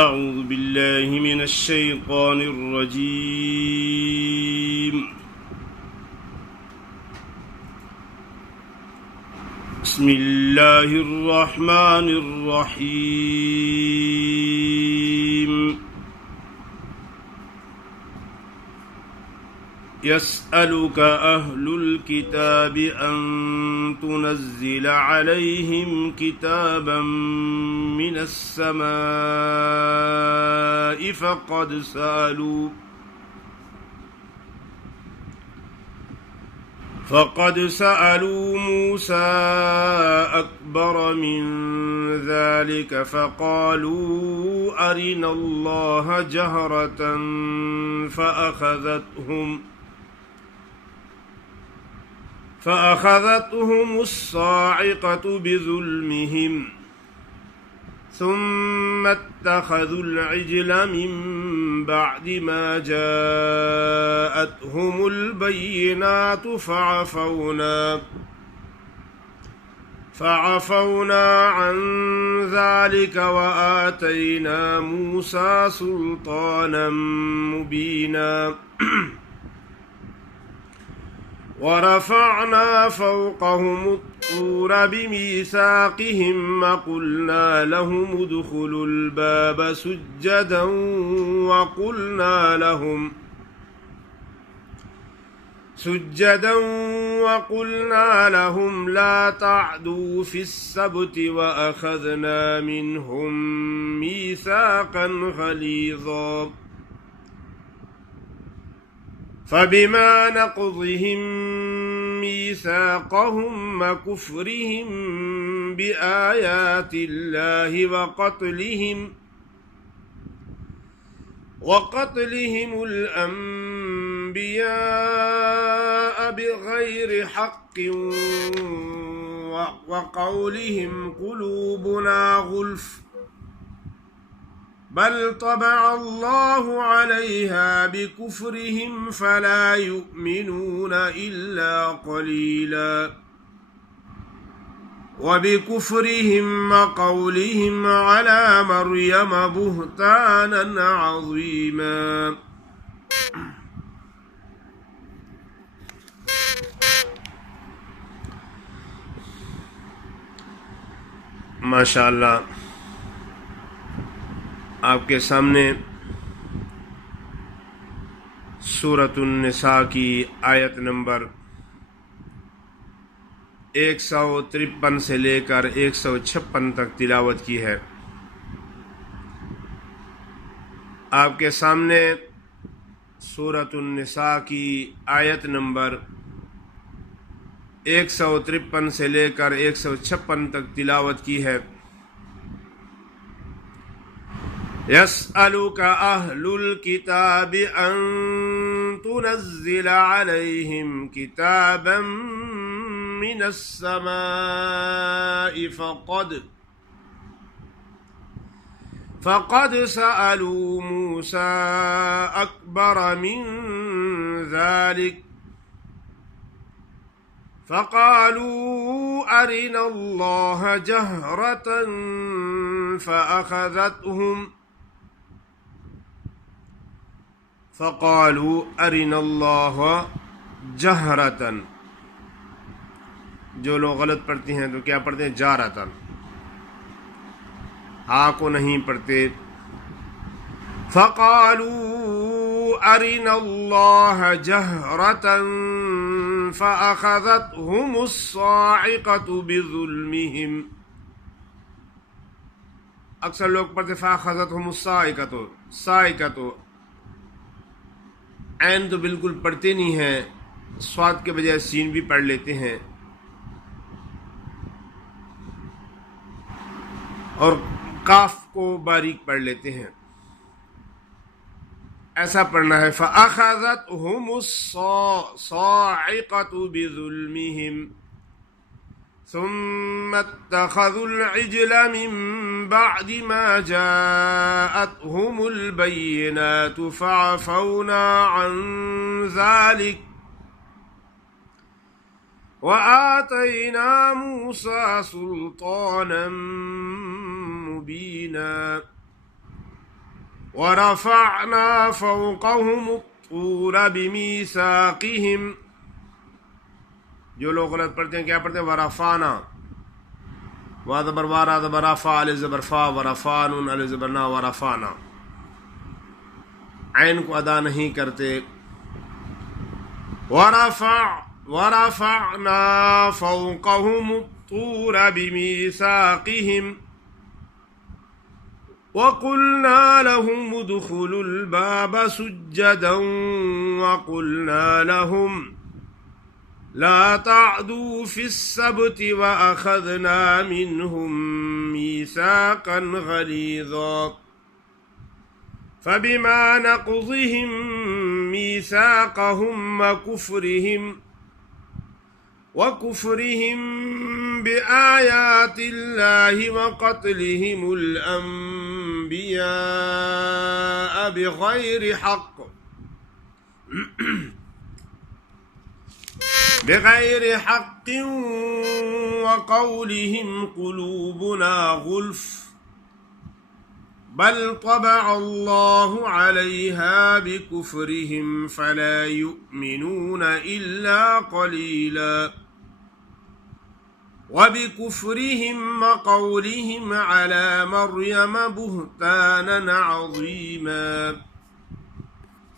أعوذ بالله من الشيطان الرجيم. بسم الله الرحمن الرحيم. يسألك أهل الكتاب أن تنزل عليهم كتابا من السماء فقد سألوا موسى أكبر من ذلك فقالوا أرنا الله جهرة فأخذتهم الصاعقة بظلمهم ثم اتخذوا العجل من بعد ما جاءتهم البينات فعفونا عن ذلك وآتينا موسى سلطانا مبينا ورفعنا فوقهم الطور بميثاقهم وقلنا لهم ادخلوا الباب سجدا وقلنا لهم لا تعدوا في السبت وأخذنا منهم ميثاقا غليظا فبما نقضهم ميثاقهم وكفرهم بآيات الله وقتلهم الأنبياء بغير حق وقولهم قلوبنا غلف بل طبع الله عليها بكفرهم فلا يؤمنون إلا قليلا وبكفرهم وقولهم على مريم بهتانا عظيما. माशाअल्लाह, आपके सामने सूरतुन निसा की आयत नंबर 153 से लेकर 156 तक तिलावत की है। आपके सामने सूरतुन निसा की आयत नंबर 153 से लेकर 156 तक तिलावत की है। يسألك أهل الكتاب أن تنزل عليهم كتابا من السماء فقد سألوا موسى أكبر من ذلك فقالوا أرنا الله جهرة فقالوا أرنا الله जहरतन। जो लोग गलत पढ़ते हैं तो क्या पढ़ते हैं? जारतन। हा को नहीं पढ़ते। फ़क़ालू अरिना अल्लाह जहरतन फ़अख़ज़तहुमुस्साइक़तु बिज़ुल्मिहिम। अक्सर लोग पढ़ते फ़अख़ज़तहुमुस्साइक़तु, साइक़तु ऐन तो बिल्कुल पढ़ते नहीं हैं, स्वाद के बजाय सीन भी पढ़ लेते हैं और काफ को बारीक पढ़ लेते हैं। ऐसा पढ़ना है फ़अख़ज़तहुमुस्साइक़तु बिज़ुल्मिहिम ثم اتخذوا العجل من بعد ما جاءتهم البينات فعفونا عن ذلك وآتينا موسى سلطانا مبينا ورفعنا فوقهم الطور بميثاقهم. जो लोग गलत पढ़ते हैं क्या पढ़ते हैं? वरफाना, वा ज़बर वारा ज़बर रफा अल ज़बर फा वरफानुन अल ज़बर ना वरफाना, ऐन को अदा नहीं करते। वरफअना फौक़हुम तूर बिमीसाक़िहिम वक़ुल्ना लहुम उदख़ुलुल बाब सुज्जदन वक़ुल्ना लहुम ला तअदू फिस्सब्ति वअख़ज़ना मिनहुम मीसाक़न ग़लीज़ा फबिमा नक़ज़िहिम मीसाक़हुम वकुफ़्रिहिम बिआयातिल्लाहि वक़त्लिहिमुल अंबियाअ बिग़ैरि हक़्क़िन वक़ौलिहिम क़ुलूबुना ग़ुल्फ़ बल तबअल्लाहु अलैहा बिकुफ्रिहिम फला युमिनून इल्ला क़लीला वबिकुफ्रिहिम वक़ौलिहिम अला मर्यम बुहतानन अज़ीमा।